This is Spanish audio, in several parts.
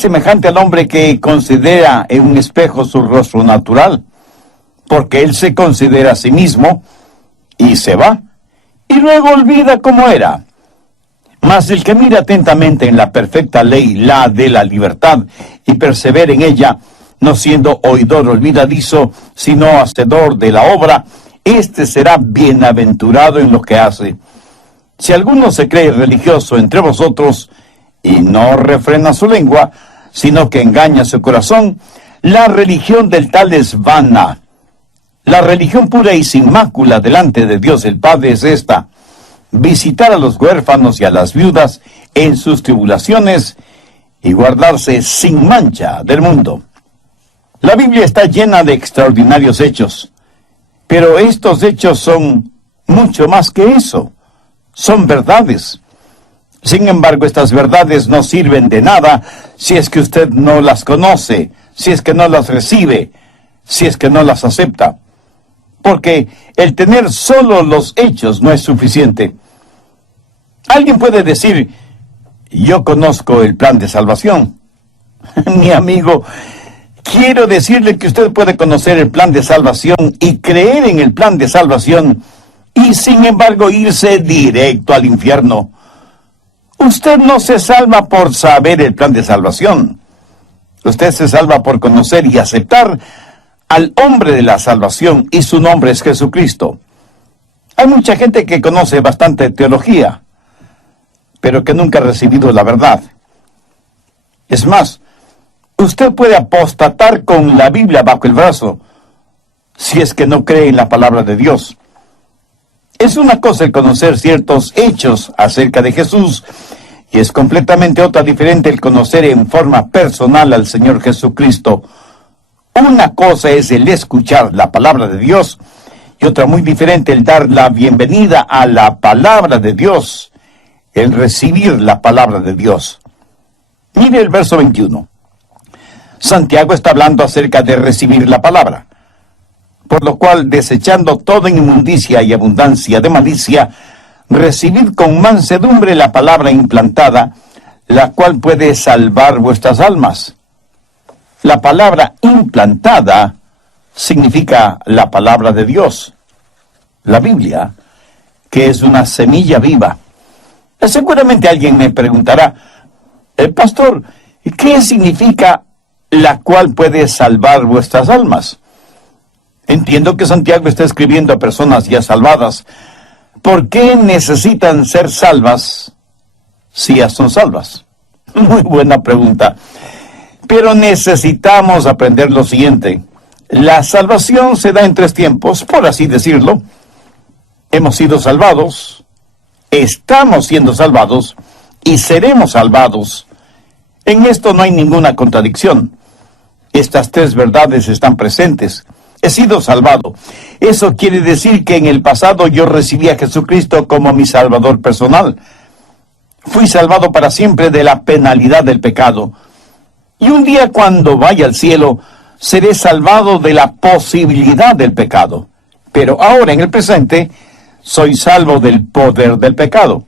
es semejante al hombre que considera en un espejo su rostro natural, porque él se considera a sí mismo y se va, y luego olvida cómo era. Mas el que mira atentamente en la perfecta ley, la de la libertad, y persevera en ella, no siendo oidor olvidadizo, sino hacedor de la obra, éste será bienaventurado en lo que hace. Si alguno se cree religioso entre vosotros, y no refrena su lengua, sino que engaña su corazón, la religión del tal es vana. La religión pura y sin mácula delante de Dios el Padre es esta: visitar a los huérfanos y a las viudas en sus tribulaciones y guardarse sin mancha del mundo. La Biblia está llena de extraordinarios hechos, pero estos hechos son mucho más que eso. Son verdades. Sin embargo, estas verdades no sirven de nada si es que usted no las conoce, si es que no las recibe, si es que no las acepta. Porque el tener solo los hechos no es suficiente. Alguien puede decir: yo conozco el plan de salvación. Mi amigo, quiero decirle que usted puede conocer el plan de salvación y creer en el plan de salvación y sin embargo irse directo al infierno. Usted no se salva por saber el plan de salvación. Usted se salva por conocer y aceptar al hombre de la salvación, y su nombre es Jesucristo. Hay mucha gente que conoce bastante teología, pero que nunca ha recibido la verdad. Es más, usted puede apostatar con la Biblia bajo el brazo si es que no cree en la palabra de Dios. Es una cosa el conocer ciertos hechos acerca de Jesús, y es completamente otra diferente el conocer en forma personal al Señor Jesucristo. Una cosa es el escuchar la palabra de Dios, y otra muy diferente el dar la bienvenida a la palabra de Dios, el recibir la palabra de Dios. Mire el verso 21. Santiago está hablando acerca de recibir la palabra. Por lo cual, desechando toda inmundicia y abundancia de malicia, recibid con mansedumbre la palabra implantada, la cual puede salvar vuestras almas. La palabra implantada significa la palabra de Dios, la Biblia, que es una semilla viva. Seguramente alguien me preguntará: pastor, ¿qué significa la cual puede salvar vuestras almas? Entiendo que Santiago está escribiendo a personas ya salvadas. ¿Por qué necesitan ser salvas si ya son salvas? Muy buena pregunta. Pero necesitamos aprender lo siguiente: la salvación se da en tres tiempos, por así decirlo. Hemos sido salvados, estamos siendo salvados y seremos salvados. En esto no hay ninguna contradicción. Estas tres verdades están presentes. He sido salvado. Eso quiere decir que en el pasado yo recibí a Jesucristo como mi Salvador personal. Fui salvado para siempre de la penalidad del pecado. Y un día, cuando vaya al cielo, seré salvado de la posibilidad del pecado. Pero ahora, en el presente, soy salvo del poder del pecado.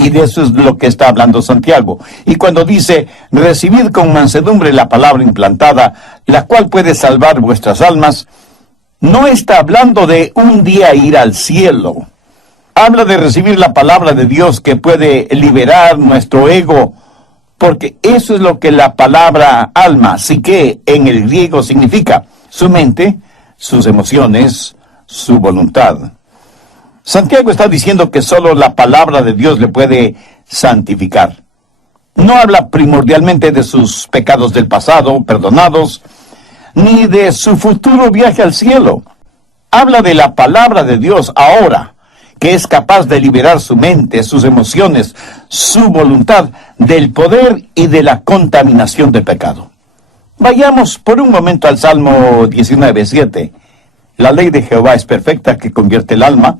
Y de eso es lo que está hablando Santiago. Y cuando dice: recibid con mansedumbre la palabra implantada, la cual puede salvar vuestras almas, no está hablando de un día ir al cielo. Habla de recibir la palabra de Dios que puede liberar nuestro ego, porque eso es lo que la palabra alma, psique, en el griego significa: su mente, sus emociones, su voluntad. Santiago está diciendo que solo la palabra de Dios le puede santificar. No habla primordialmente de sus pecados del pasado, perdonados, ni de su futuro viaje al cielo. Habla de la palabra de Dios ahora, que es capaz de liberar su mente, sus emociones, su voluntad, del poder y de la contaminación del pecado. Vayamos por un momento al Salmo 19:7. La ley de Jehová es perfecta, que convierte el alma.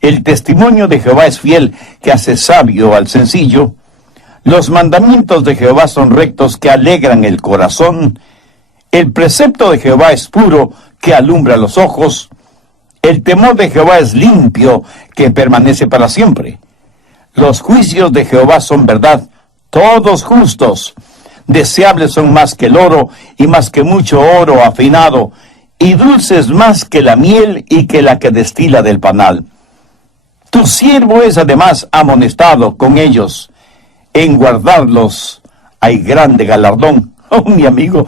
El testimonio de Jehová es fiel, que hace sabio al sencillo. Los mandamientos de Jehová son rectos, que alegran el corazón. El precepto de Jehová es puro, que alumbra los ojos. El temor de Jehová es limpio, que permanece para siempre. Los juicios de Jehová son verdad, todos justos. deseables son más que el oro, y más que mucho oro afinado, y dulces más que la miel y que la que destila del panal. Tu siervo es además amonestado con ellos. En guardarlos hay grande galardón. Oh, mi amigo,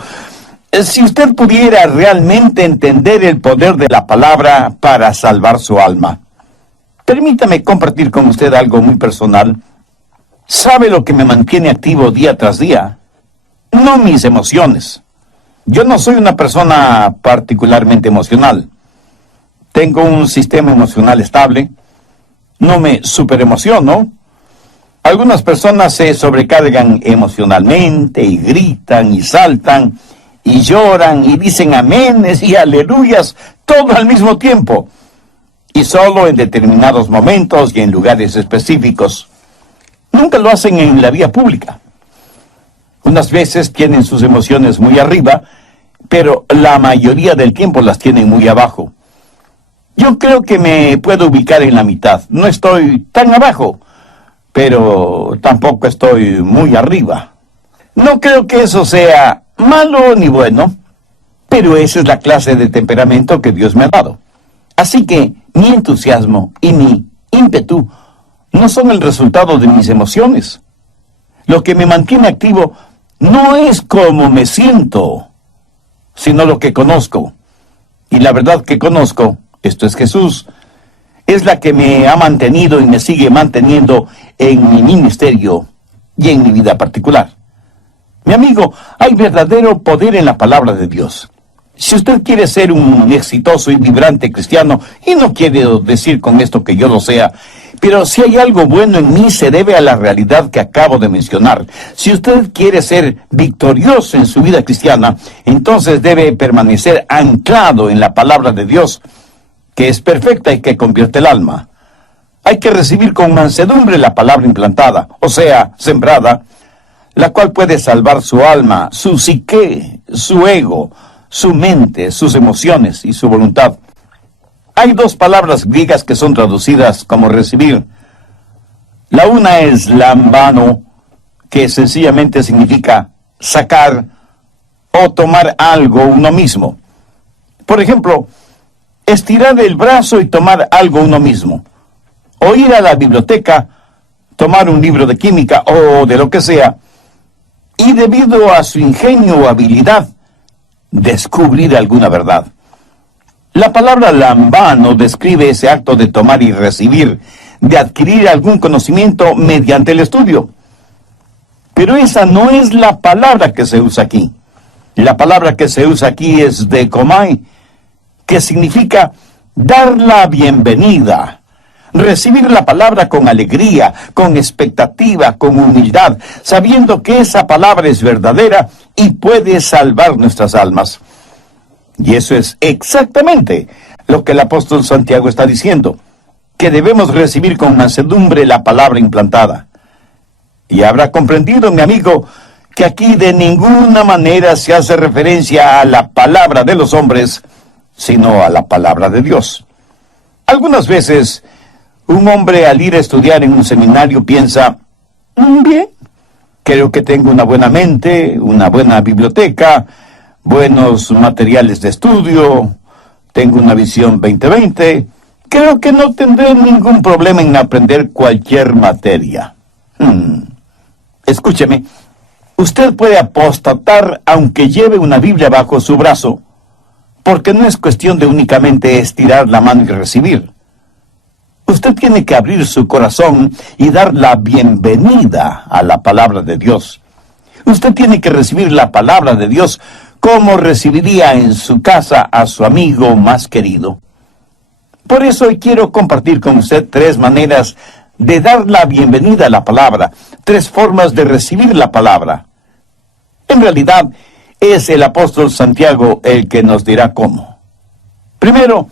si usted pudiera realmente entender el poder de la palabra para salvar su alma. Permítame compartir con usted algo muy personal. ¿Sabe lo que me mantiene activo día tras día? No mis emociones. Yo no soy una persona particularmente emocional. Tengo un sistema emocional estable. No me superemociono. Algunas personas se sobrecargan emocionalmente y gritan y saltan y lloran y dicen aménes y aleluyas todo al mismo tiempo, y solo en determinados momentos y en lugares específicos. Nunca lo hacen en la vía pública. Unas veces tienen sus emociones muy arriba, pero la mayoría del tiempo las tienen muy abajo. Yo creo que me puedo ubicar en la mitad. No estoy tan abajo, pero tampoco estoy muy arriba. No creo que eso sea malo ni bueno, pero esa es la clase de temperamento que Dios me ha dado. Así que mi entusiasmo y mi ímpetu no son el resultado de mis emociones. Lo que me mantiene activo no es cómo me siento, sino lo que conozco. Y la verdad que conozco, esto es Jesús, es la que me ha mantenido y me sigue manteniendo en mi ministerio y en mi vida particular. Mi amigo, hay verdadero poder en la palabra de Dios. Si usted quiere ser un exitoso y vibrante cristiano, y no quiero decir con esto que yo lo sea, pero si hay algo bueno en mí se debe a la realidad que acabo de mencionar. Si usted quiere ser victorioso en su vida cristiana, entonces debe permanecer anclado en la palabra de Dios, que es perfecta y que convierte el alma. Hay que recibir con mansedumbre la palabra implantada, o sea, sembrada, la cual puede salvar su alma, su psique, su ego, su mente, sus emociones y su voluntad. Hay dos palabras griegas que son traducidas como recibir. La una es lambano, que sencillamente significa sacar o tomar algo uno mismo. Por ejemplo, estirar el brazo y tomar algo uno mismo. O ir a la biblioteca, tomar un libro de química o de lo que sea, y debido a su ingenio o habilidad, descubrir alguna verdad. La palabra lambano describe ese acto de tomar y recibir, de adquirir algún conocimiento mediante el estudio. Pero esa no es la palabra que se usa aquí. La palabra que se usa aquí es dekomai, que significa dar la bienvenida. Recibir la palabra con alegría, con expectativa, con humildad, sabiendo que esa palabra es verdadera y puede salvar nuestras almas. Y eso es exactamente lo que el apóstol Santiago está diciendo, que debemos recibir con mansedumbre la palabra implantada. Y habrá comprendido, mi amigo, que aquí de ninguna manera se hace referencia a la palabra de los hombres, sino a la palabra de Dios. Algunas veces, un hombre al ir a estudiar en un seminario piensa, bien, creo que tengo una buena mente, una buena biblioteca, buenos materiales de estudio, tengo una visión 2020, creo que no tendré ningún problema en aprender cualquier materia. Escúcheme, usted puede apostatar aunque lleve una Biblia bajo su brazo, porque no es cuestión de únicamente estirar la mano y recibir. Usted tiene que abrir su corazón y dar la bienvenida a la palabra de Dios. Usted tiene que recibir la palabra de Dios como recibiría en su casa a su amigo más querido. Por eso hoy quiero compartir con usted 3 maneras de dar la bienvenida a la palabra, 3 formas de recibir la palabra. En realidad, es el apóstol Santiago el que nos dirá cómo. Primero,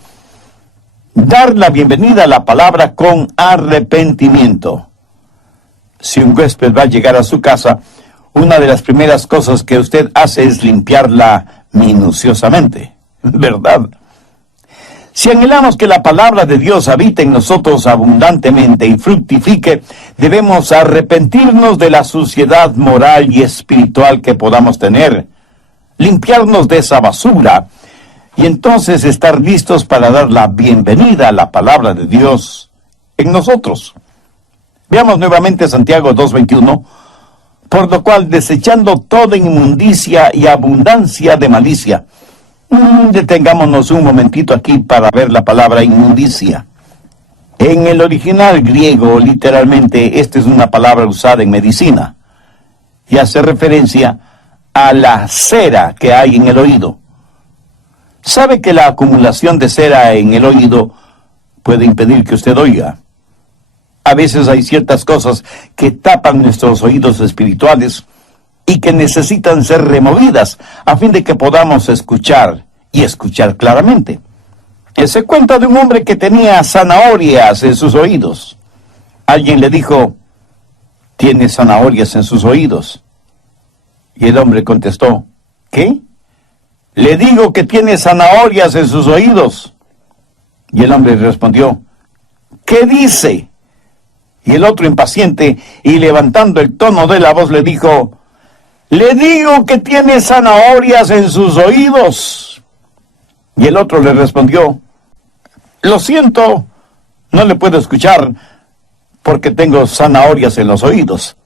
dar la bienvenida a la palabra con arrepentimiento. Si un huésped va a llegar a su casa, una de las primeras cosas que usted hace es limpiarla minuciosamente, ¿verdad? Si anhelamos que la palabra de Dios habite en nosotros abundantemente y fructifique, debemos arrepentirnos de la suciedad moral y espiritual que podamos tener, limpiarnos de esa basura y entonces estar listos para dar la bienvenida a la palabra de Dios en nosotros. Veamos nuevamente Santiago 2:21, por lo cual desechando toda inmundicia y abundancia de malicia. Detengámonos un momentito aquí para ver la palabra inmundicia. En el original griego, literalmente, esta es una palabra usada en medicina y hace referencia a la cera que hay en el oído. ¿Sabe que la acumulación de cera en el oído puede impedir que usted oiga? A veces hay ciertas cosas que tapan nuestros oídos espirituales y que necesitan ser removidas a fin de que podamos escuchar y escuchar claramente. Se cuenta de un hombre que tenía zanahorias en sus oídos. Alguien le dijo, ¿tiene zanahorias en sus oídos? Y el hombre contestó, ¿qué? Le digo que tiene zanahorias en sus oídos. Y el hombre respondió, ¿qué dice? Y el otro impaciente y levantando el tono de la voz le dijo, le digo que tiene zanahorias en sus oídos. Y el otro le respondió, lo siento, no le puedo escuchar porque tengo zanahorias en los oídos.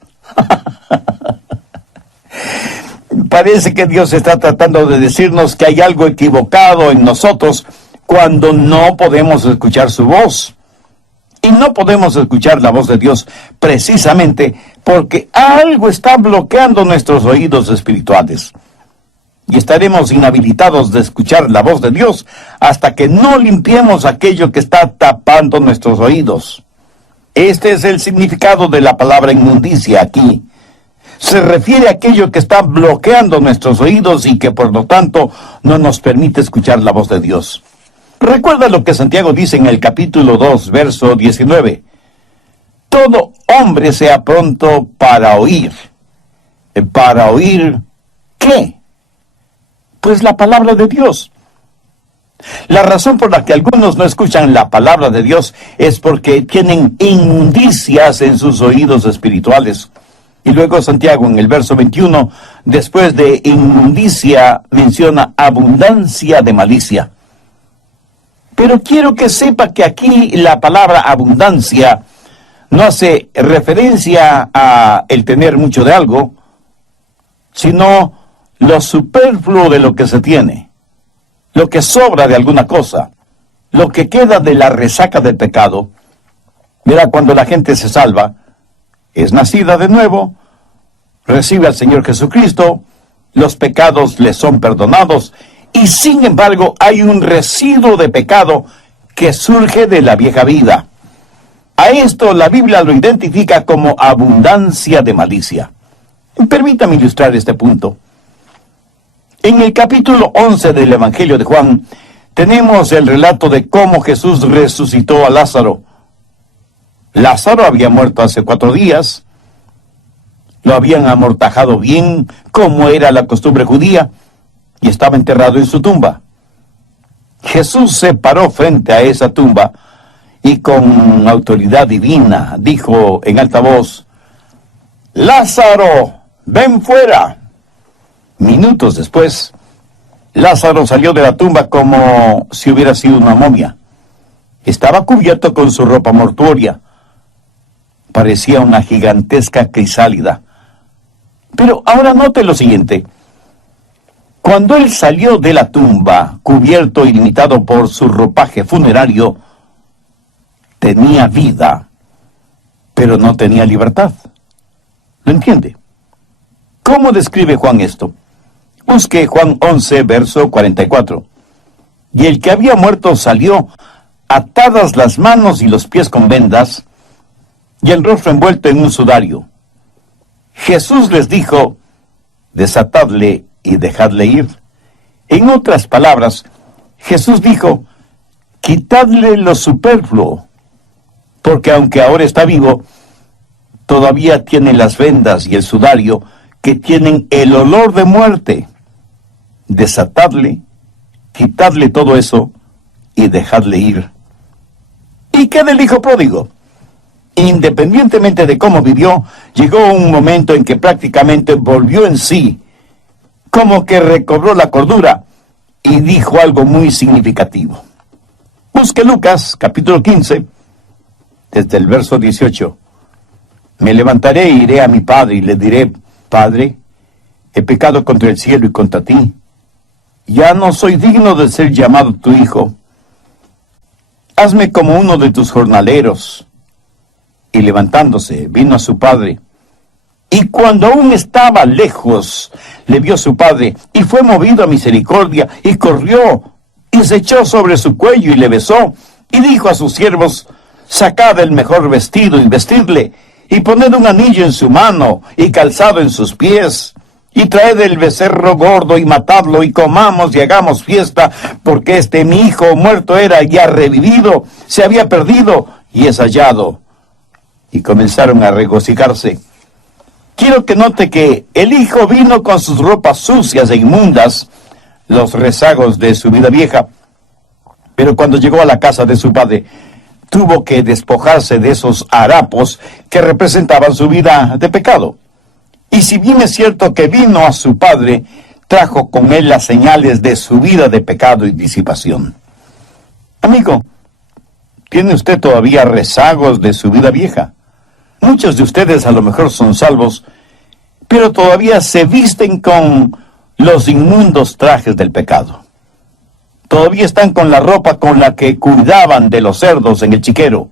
Parece que Dios está tratando de decirnos que hay algo equivocado en nosotros cuando no podemos escuchar su voz. Y no podemos escuchar la voz de Dios precisamente porque algo está bloqueando nuestros oídos espirituales. Y estaremos inhabilitados de escuchar la voz de Dios hasta que no limpiemos aquello que está tapando nuestros oídos. Este es el significado de la palabra inmundicia aquí. Se refiere a aquello que está bloqueando nuestros oídos y que por lo tanto no nos permite escuchar la voz de Dios. Recuerda lo que Santiago dice en el capítulo 2, verso 19. Todo hombre sea pronto para oír. ¿Para oír qué? Pues la palabra de Dios. La razón por la que algunos no escuchan la palabra de Dios es porque tienen inmundicias en sus oídos espirituales. Y luego Santiago en el verso 21, después de inmundicia, menciona abundancia de malicia. Pero quiero que sepa que aquí la palabra abundancia no hace referencia a el tener mucho de algo, sino lo superfluo de lo que se tiene, lo que sobra de alguna cosa, lo que queda de la resaca del pecado. Verá, cuando la gente se salva, es nacida de nuevo, recibe al Señor Jesucristo, los pecados le son perdonados, y sin embargo hay un residuo de pecado que surge de la vieja vida. A esto la Biblia lo identifica como abundancia de malicia. Permítame ilustrar este punto. En el capítulo 11 del Evangelio de Juan, tenemos el relato de cómo Jesús resucitó a Lázaro. Lázaro había muerto hace 4 días, lo habían amortajado bien, como era la costumbre judía, y estaba enterrado en su tumba. Jesús se paró frente a esa tumba y con autoridad divina dijo en alta voz, Lázaro, ven fuera. Minutos después, Lázaro salió de la tumba como si hubiera sido una momia. Estaba cubierto con su ropa mortuoria. Parecía una gigantesca crisálida. Pero ahora note lo siguiente. Cuando él salió de la tumba, cubierto y limitado por su ropaje funerario, tenía vida, pero no tenía libertad. ¿Lo entiende? ¿Cómo describe Juan esto? Busque Juan 11, verso 44. Y el que había muerto salió, atadas las manos y los pies con vendas, y el rostro envuelto en un sudario. Jesús les dijo, desatadle y dejadle ir. En otras palabras, Jesús dijo, quitadle lo superfluo, porque aunque ahora está vivo, todavía tiene las vendas y el sudario que tienen el olor de muerte. Desatadle, quitadle todo eso y dejadle ir. ¿Y qué del hijo pródigo? Independientemente de cómo vivió, llegó un momento en que prácticamente volvió en sí, como que recobró la cordura y dijo algo muy significativo. Busque Lucas, capítulo 15, desde el verso 18. Me levantaré e iré a mi padre y le diré: Padre, he pecado contra el cielo y contra ti. Ya no soy digno de ser llamado tu hijo. Hazme como uno de tus jornaleros. Y levantándose, vino a su padre. Y cuando aún estaba lejos, le vio su padre, y fue movido a misericordia, y corrió, y se echó sobre su cuello, y le besó, y dijo a sus siervos: Sacad el mejor vestido, y vestidle, y poned un anillo en su mano, y calzado en sus pies, y traed el becerro gordo, y matadlo, y comamos, y hagamos fiesta, porque mi hijo muerto era, y ha revivido, se había perdido, y es hallado. Y comenzaron a regocijarse. Quiero que note que el hijo vino con sus ropas sucias e inmundas, los rezagos de su vida vieja, pero cuando llegó a la casa de su padre, tuvo que despojarse de esos harapos que representaban su vida de pecado. Y si bien es cierto que vino a su padre, trajo con él las señales de su vida de pecado y disipación. Amigo, ¿tiene usted todavía rezagos de su vida vieja? Muchos de ustedes a lo mejor son salvos, pero todavía se visten con los inmundos trajes del pecado. Todavía están con la ropa con la que cuidaban de los cerdos en el chiquero.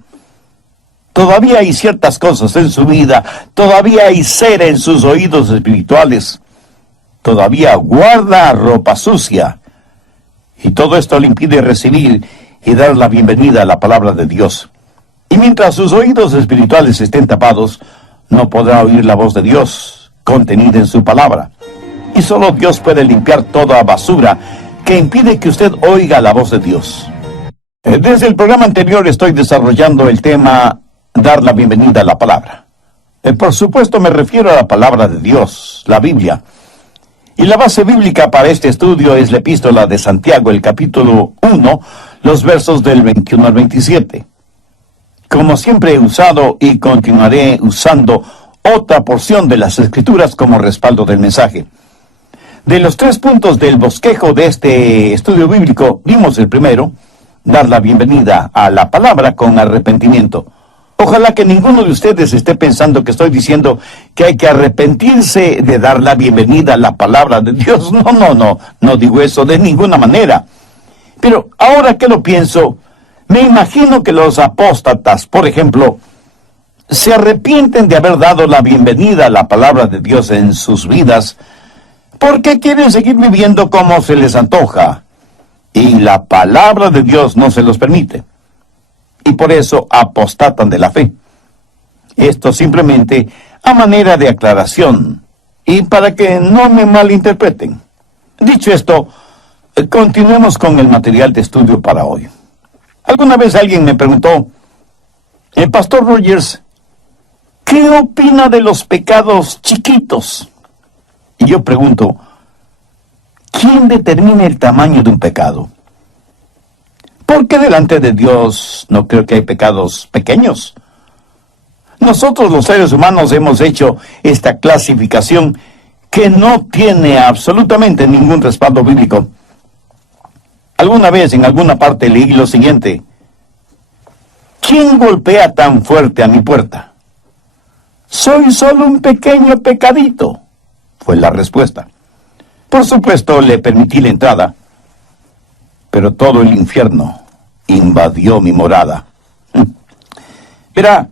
Todavía hay ciertas cosas en su vida, todavía hay cera en sus oídos espirituales, todavía guarda ropa sucia. Y todo esto le impide recibir y dar la bienvenida a la palabra de Dios. Y mientras sus oídos espirituales estén tapados, no podrá oír la voz de Dios contenida en su palabra. Y solo Dios puede limpiar toda basura que impide que usted oiga la voz de Dios. Desde el programa anterior estoy desarrollando el tema dar la bienvenida a la palabra. Por supuesto me refiero a la palabra de Dios, la Biblia. Y la base bíblica para este estudio es la epístola de Santiago, el capítulo 1, los versos del 21 al 27. Como siempre he usado y continuaré usando otra porción de las Escrituras como respaldo del mensaje. De los 3 puntos del bosquejo de este estudio bíblico, vimos el primero: dar la bienvenida a la palabra con arrepentimiento. Ojalá que ninguno de ustedes esté pensando que estoy diciendo que hay que arrepentirse de dar la bienvenida a la palabra de Dios. No digo eso de ninguna manera. Pero ahora que lo pienso, me imagino que los apóstatas, por ejemplo, se arrepienten de haber dado la bienvenida a la palabra de Dios en sus vidas, porque quieren seguir viviendo como se les antoja, y la palabra de Dios no se los permite. Y por eso apostatan de la fe. Esto simplemente a manera de aclaración, y para que no me malinterpreten. Dicho esto, continuemos con el material de estudio para hoy. Alguna vez alguien me preguntó: el pastor Rogers, ¿qué opina de los pecados chiquitos? Y yo pregunto, ¿quién determina el tamaño de un pecado? Porque delante de Dios no creo que hay pecados pequeños. Nosotros los seres humanos hemos hecho esta clasificación que no tiene absolutamente ningún respaldo bíblico. Alguna vez en alguna parte leí lo siguiente: ¿quién golpea tan fuerte a mi puerta? Soy solo un pequeño pecadito, fue la respuesta. Por supuesto le permití la entrada, pero todo el infierno invadió mi morada. Verá,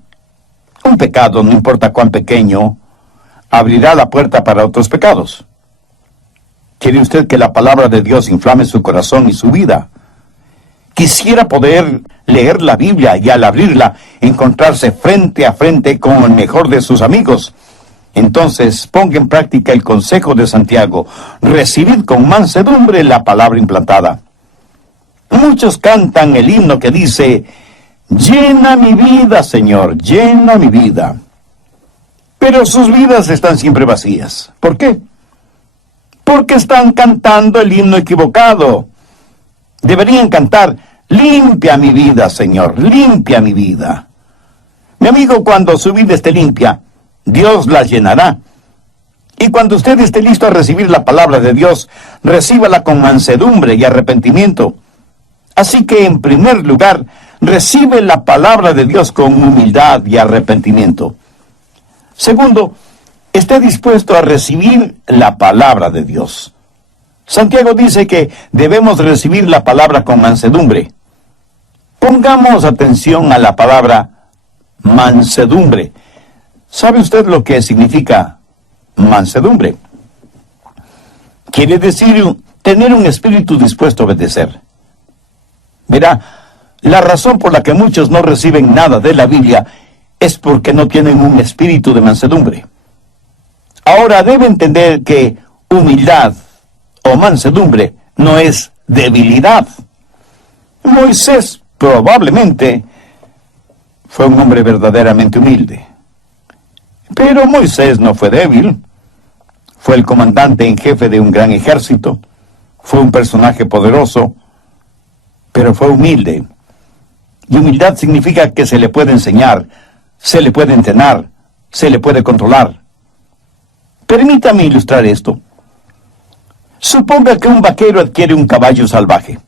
un pecado, no importa cuán pequeño, abrirá la puerta para otros pecados. ¿Quiere usted que la palabra de Dios inflame su corazón y su vida? Quisiera poder leer la Biblia y al abrirla encontrarse frente a frente con el mejor de sus amigos. Entonces ponga en práctica el consejo de Santiago: recibid con mansedumbre la palabra implantada. Muchos cantan el himno que dice: llena mi vida, Señor, llena mi vida. Pero sus vidas están siempre vacías. ¿Por qué? Porque están cantando el himno equivocado. Deberían cantar: Limpia mi vida, Señor, limpia mi vida. Mi amigo, cuando su vida esté limpia, Dios la llenará. Y cuando usted esté listo a recibir la palabra de Dios, recíbala con mansedumbre y arrepentimiento. Así que, en primer lugar, recibe la palabra de Dios con humildad y arrepentimiento. Segundo, esté dispuesto a recibir la palabra de Dios. Santiago dice que debemos recibir la palabra con mansedumbre. Pongamos atención a la palabra mansedumbre. ¿Sabe usted lo que significa mansedumbre? Quiere decir tener un espíritu dispuesto a obedecer. Verá, la razón por la que muchos no reciben nada de la Biblia es porque no tienen un espíritu de mansedumbre. Ahora debe entender que humildad o mansedumbre no es debilidad. Moisés probablemente fue un hombre verdaderamente humilde. Pero Moisés no fue débil. Fue el comandante en jefe de un gran ejército. Fue un personaje poderoso, pero fue humilde. Y humildad significa que se le puede enseñar, se le puede entrenar, se le puede controlar. Permítame ilustrar esto. Suponga que un vaquero adquiere un caballo salvaje.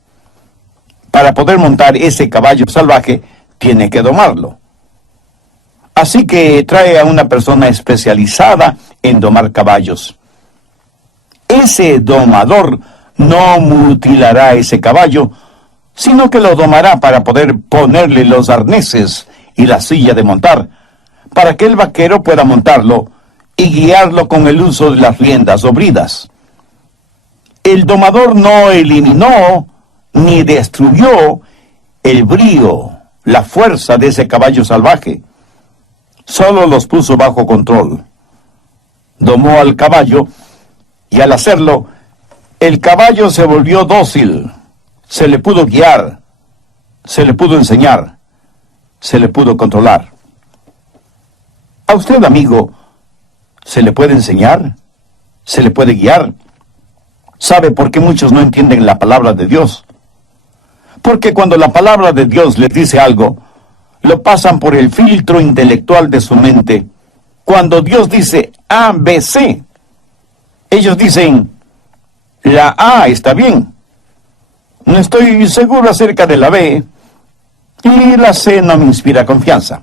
Para poder montar ese caballo salvaje, tiene que domarlo. Así que trae a una persona especializada en domar caballos. Ese domador no mutilará ese caballo, sino que lo domará para poder ponerle los arneses y la silla de montar, para que el vaquero pueda montarlo y guiarlo con el uso de las riendas o bridas. El domador no eliminó ni destruyó el brío, la fuerza de ese caballo salvaje. Solo los puso bajo control. Domó al caballo y al hacerlo, el caballo se volvió dócil. Se le pudo guiar, se le pudo enseñar, se le pudo controlar. A usted, amigo, ¿se le puede enseñar? ¿Se le puede guiar? ¿Sabe por qué muchos no entienden la palabra de Dios? Porque cuando la palabra de Dios les dice algo, lo pasan por el filtro intelectual de su mente. Cuando Dios dice A, B, C, ellos dicen, la A está bien. No estoy seguro acerca de la B, y la C no me inspira confianza.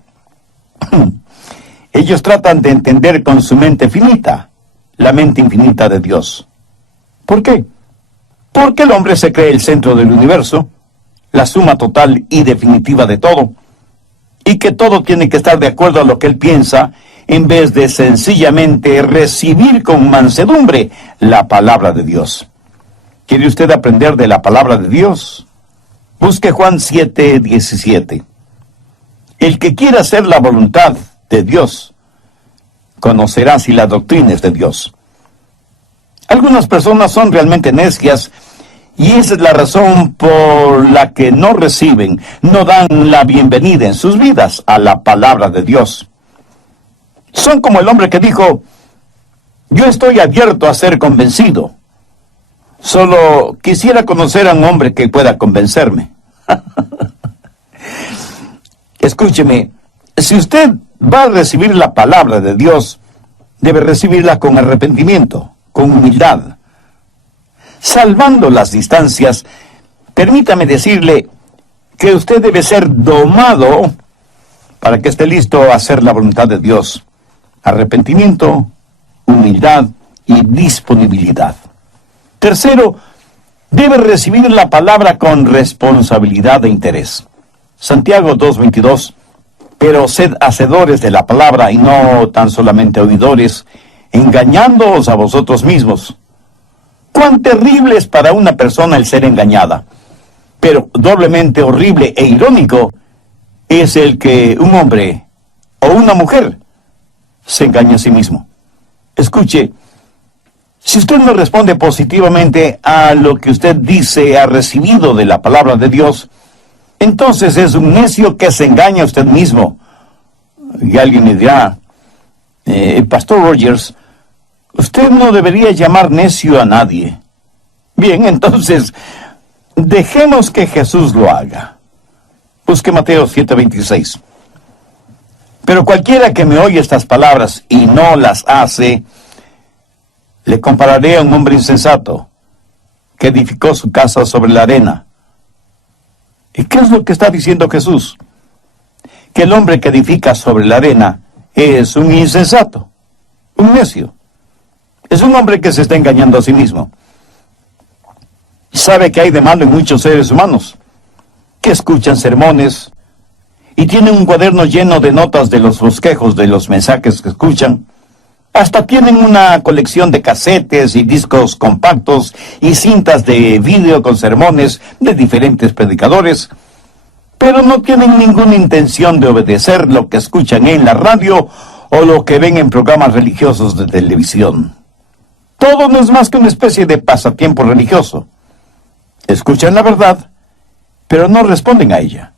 Ellos tratan de entender con su mente finita, la mente infinita de Dios. ¿Por qué? Porque el hombre se cree el centro del universo, la suma total y definitiva de todo, y que todo tiene que estar de acuerdo a lo que él piensa, en vez de sencillamente recibir con mansedumbre la palabra de Dios. ¿Quiere usted aprender de la palabra de Dios? Busque Juan 7:17. El que quiera hacer la voluntad de Dios, conocerá si la doctrina es de Dios. Algunas personas son realmente necias, y esa es la razón por la que no reciben, no dan la bienvenida en sus vidas a la palabra de Dios. Son como el hombre que dijo, yo estoy abierto a ser convencido. Solo quisiera conocer a un hombre que pueda convencerme. Escúcheme, si usted va a recibir la palabra de Dios, debe recibirla con arrepentimiento, con humildad. Salvando las distancias, permítame decirle que usted debe ser domado para que esté listo a hacer la voluntad de Dios. Arrepentimiento, humildad y disponibilidad. Tercero, debe recibir la palabra con responsabilidad e interés. Santiago 2:22, pero sed hacedores de la palabra y no tan solamente oidores, engañándoos a vosotros mismos. Cuán terrible es para una persona el ser engañada, pero doblemente horrible e irónico es el que un hombre o una mujer se engaña a sí mismo. Escuche, si usted no responde positivamente a lo que usted dice ha recibido de la palabra de Dios, entonces es un necio que se engaña a usted mismo. Y alguien me dirá, Pastor Rogers, usted no debería llamar necio a nadie. Bien, entonces, Dejemos que Jesús lo haga. Busque Mateo 7:26. Pero cualquiera que me oye estas palabras y no las hace, le compararé a un hombre insensato que edificó su casa sobre la arena. ¿Y qué es lo que está diciendo Jesús? Que el hombre que edifica sobre la arena es un insensato, un necio. Es un hombre que se está engañando a sí mismo. Sabe que hay de malo en muchos seres humanos, que escuchan sermones y tienen un cuaderno lleno de notas de los bosquejos de los mensajes que escuchan. Hasta tienen una colección de casetes y discos compactos y cintas de vídeo con sermones de diferentes predicadores, pero no tienen ninguna intención de obedecer lo que escuchan en la radio o lo que ven en programas religiosos de televisión. Todo no es más que una especie de pasatiempo religioso. Escuchan la verdad, pero no responden a ella.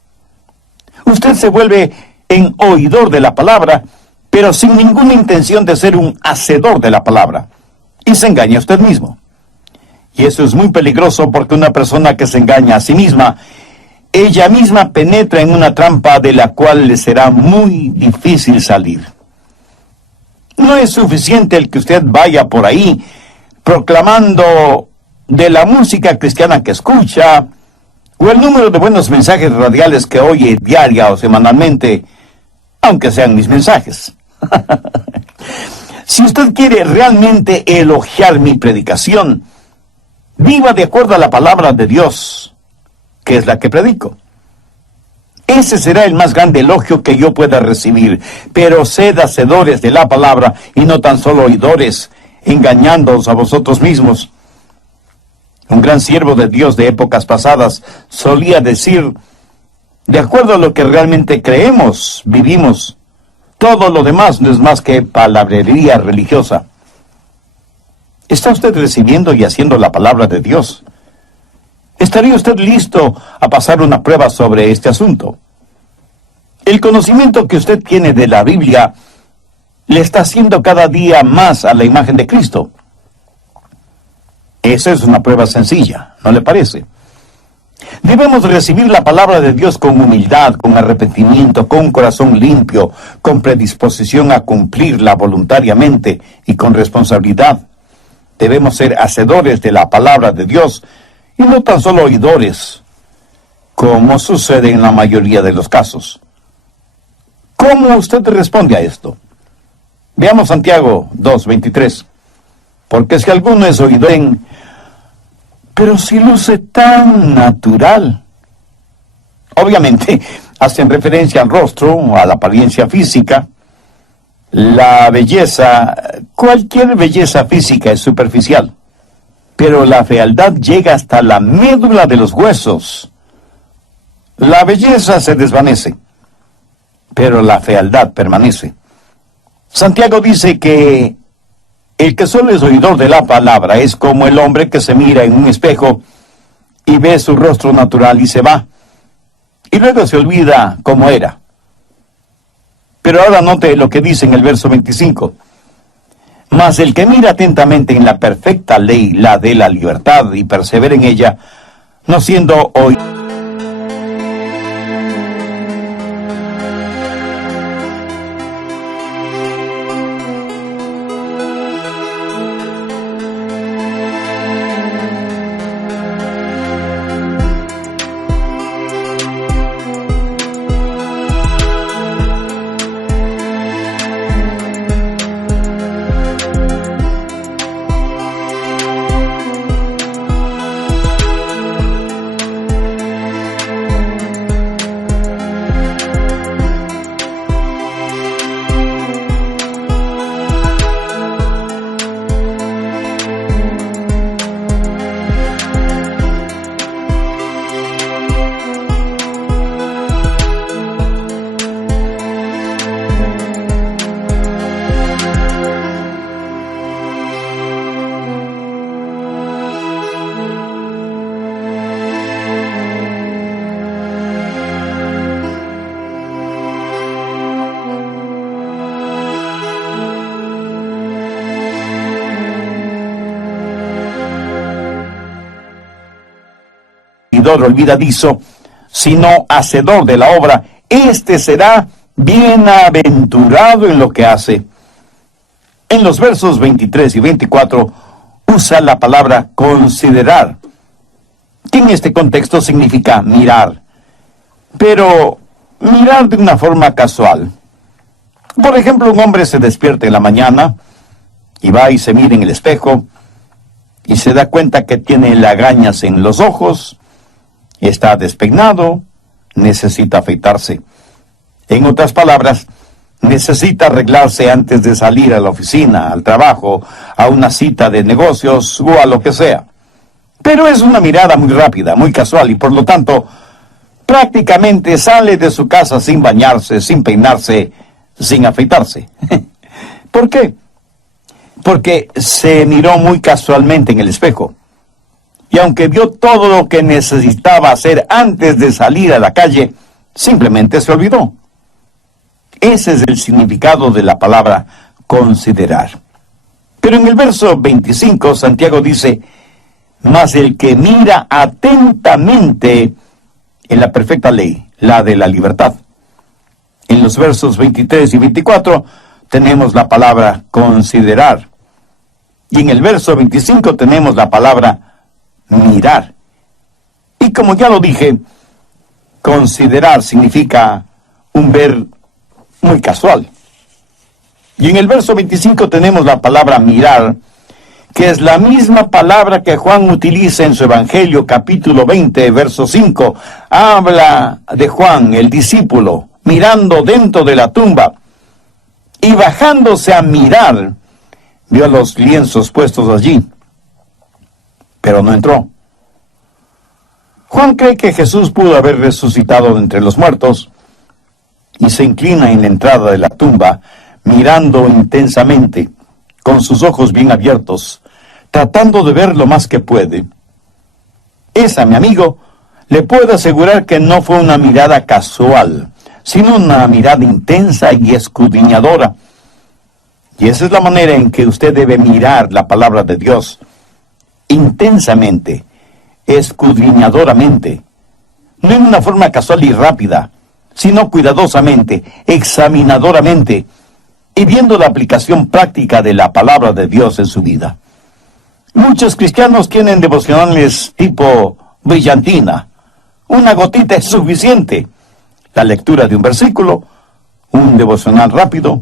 Usted se vuelve en oidor de la palabra, pero sin ninguna intención de ser un hacedor de la palabra. Y se engaña a usted mismo. Y eso es muy peligroso porque una persona que se engaña a sí misma, ella misma penetra en una trampa de la cual le será muy difícil salir. No es suficiente el que usted vaya por ahí proclamando de la música cristiana que escucha, o el número de buenos mensajes radiales que oye diaria o semanalmente, aunque sean mis mensajes. Si usted quiere realmente elogiar mi predicación, viva de acuerdo a la palabra de Dios, que es la que predico. Ese será el más grande elogio que yo pueda recibir. Pero sed hacedores de la palabra y no tan solo oidores, engañándoos a vosotros mismos. Un gran siervo de Dios de épocas pasadas solía decir, de acuerdo a lo que realmente creemos, vivimos. Todo lo demás no es más que palabrería religiosa. ¿Está usted recibiendo y haciendo la palabra de Dios? ¿Estaría usted listo a pasar una prueba sobre este asunto? El conocimiento que usted tiene de la Biblia le está haciendo cada día más a la imagen de Cristo. Esa es una prueba sencilla, ¿no le parece? Debemos recibir la palabra de Dios con humildad, con arrepentimiento, con un corazón limpio, con predisposición a cumplirla voluntariamente y con responsabilidad. Debemos ser hacedores de la palabra de Dios y no tan solo oidores, como sucede en la mayoría de los casos. ¿Cómo usted responde a esto? Veamos Santiago 2:23. Porque si alguno es oidor, pero si luce tan natural. Obviamente, hacen referencia al rostro, a la apariencia física. La belleza, cualquier belleza física es superficial. Pero la fealdad llega hasta la médula de los huesos. La belleza se desvanece, pero la fealdad permanece. Santiago dice que el que solo es oidor de la palabra es como el hombre que se mira en un espejo y ve su rostro natural y se va. Y luego se olvida cómo era. Pero ahora note lo que dice en el verso 25. Mas el que mira atentamente en la perfecta ley, la de la libertad, y persevera en ella, no siendo oidor. oidor olvidadizo, sino hacedor de la obra, éste será bienaventurado en lo que hace. En los versos 23 y 24 usa la palabra considerar, que en este contexto significa mirar, pero mirar de una forma casual. Por ejemplo, un hombre se despierta en la mañana y va y se mira en el espejo y se da cuenta que tiene lagañas en los ojos, está despeinado, necesita afeitarse. En otras palabras, necesita arreglarse antes de salir a la oficina, al trabajo, a una cita de negocios o a lo que sea. Pero es una mirada muy rápida, muy casual y por lo tanto, prácticamente sale de su casa sin bañarse, sin peinarse, sin afeitarse. ¿Por qué? Porque se miró muy casualmente en el espejo. Y aunque vio todo lo que necesitaba hacer antes de salir a la calle, simplemente se olvidó. Ese es el significado de la palabra considerar. Pero en el verso 25, Santiago dice, mas el que mira atentamente en la perfecta ley, la de la libertad. En los versos 23 y 24 tenemos la palabra considerar. Y en el verso 25 tenemos la palabra mirar. Y como ya lo dije, considerar significa un ver muy casual. Y en el verso 25 tenemos la palabra mirar, que es la misma palabra que Juan utiliza en su Evangelio, capítulo 20, verso 5. Habla de Juan, el discípulo, mirando dentro de la tumba, y bajándose a mirar, vio los lienzos puestos allí, pero no entró. Juan cree que Jesús pudo haber resucitado de entre los muertos, y se inclina en la entrada de la tumba, mirando intensamente, con sus ojos bien abiertos, tratando de ver lo más que puede. Esa, mi amigo, le puedo asegurar que no fue una mirada casual, sino una mirada intensa y escudriñadora. Y esa es la manera en que usted debe mirar la palabra de Dios, intensamente, escudriñadoramente, no en una forma casual y rápida, sino cuidadosamente, examinadoramente, y viendo la aplicación práctica de la palabra de Dios en su vida. Muchos cristianos tienen devocionales tipo brillantina. Una gotita es suficiente. La lectura de un versículo, un devocional rápido,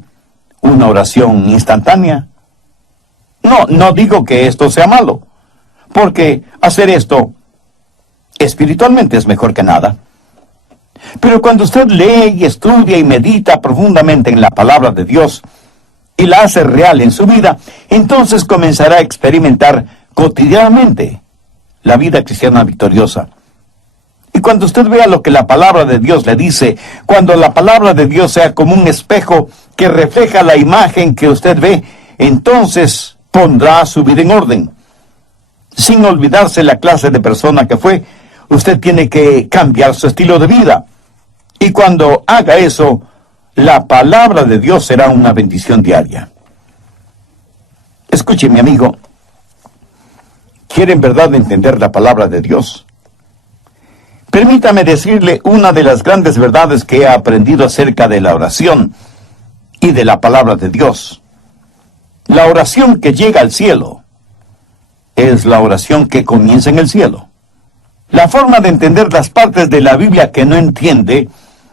una oración instantánea. No digo que esto sea malo, porque hacer esto espiritualmente es mejor que nada. Pero cuando usted lee y estudia y medita profundamente en la palabra de Dios y la hace real en su vida, entonces comenzará a experimentar cotidianamente la vida cristiana victoriosa. Y cuando usted vea lo que la palabra de Dios le dice, cuando la palabra de Dios sea como un espejo que refleja la imagen que usted ve, entonces pondrá su vida en orden. Sin olvidarse la clase de persona que fue, usted tiene que cambiar su estilo de vida. Y cuando haga eso, la palabra de Dios será una bendición diaria. Escuche, mi amigo. ¿Quiere en verdad entender la palabra de Dios? Permítame decirle una de las grandes verdades que he aprendido acerca de la oración y de la palabra de Dios. La oración que llega al cielo es la oración que comienza en el cielo. La forma de entender las partes de la Biblia que no entiende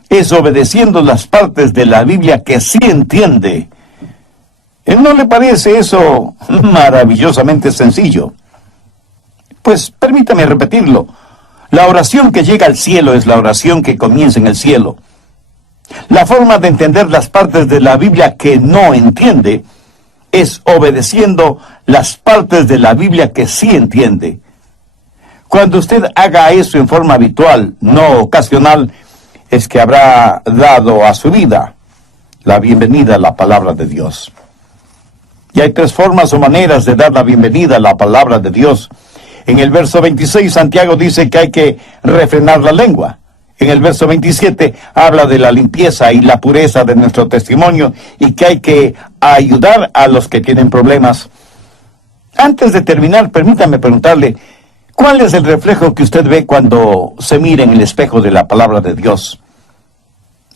es obedeciendo las partes de la Biblia que sí entiende. ¿No le parece eso maravillosamente sencillo? Pues permítame repetirlo. La oración que llega al cielo es la oración que comienza en el cielo. La forma de entender las partes de la Biblia que no entiende es obedeciendo las partes de la Biblia que sí entiende. Cuando usted haga eso en forma habitual, no ocasional, es que habrá dado a su vida la bienvenida a la palabra de Dios. Y hay tres formas o maneras de dar la bienvenida a la palabra de Dios. En el verso 26, Santiago dice que hay que refrenar la lengua. En el verso 27 habla de la limpieza y la pureza de nuestro testimonio y que hay que ayudar a los que tienen problemas. Antes de terminar, permítame preguntarle, ¿Cuál es el reflejo que usted ve cuando se mira en el espejo de la palabra de Dios?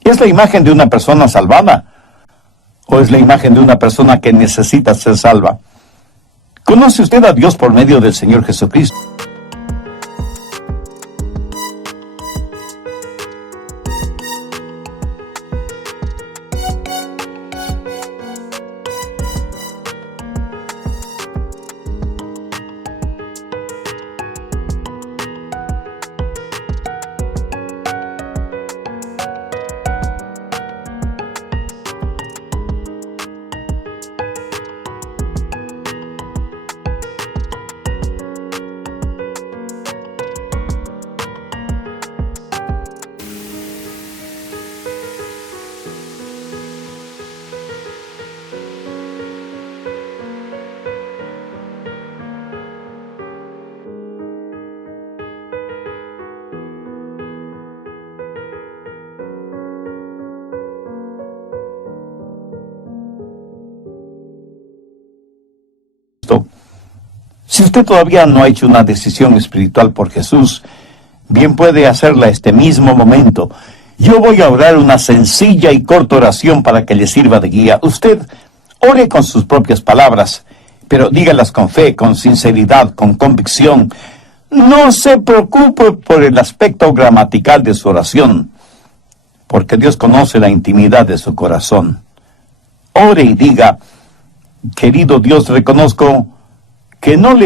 ¿Es la imagen de una persona salvada? ¿O es la imagen de una persona que necesita ser salva? ¿Conoce usted a Dios por medio del Señor Jesucristo? Si usted todavía no ha hecho una decisión espiritual por Jesús, bien puede hacerla este mismo momento. Yo voy a orar una sencilla y corta oración para que le sirva de guía. Usted ore con sus propias palabras, pero dígalas con fe, con sinceridad, con convicción. No se preocupe por el aspecto gramatical de su oración, porque Dios conoce la intimidad de su corazón. Ore y diga: querido Dios, reconozco que no le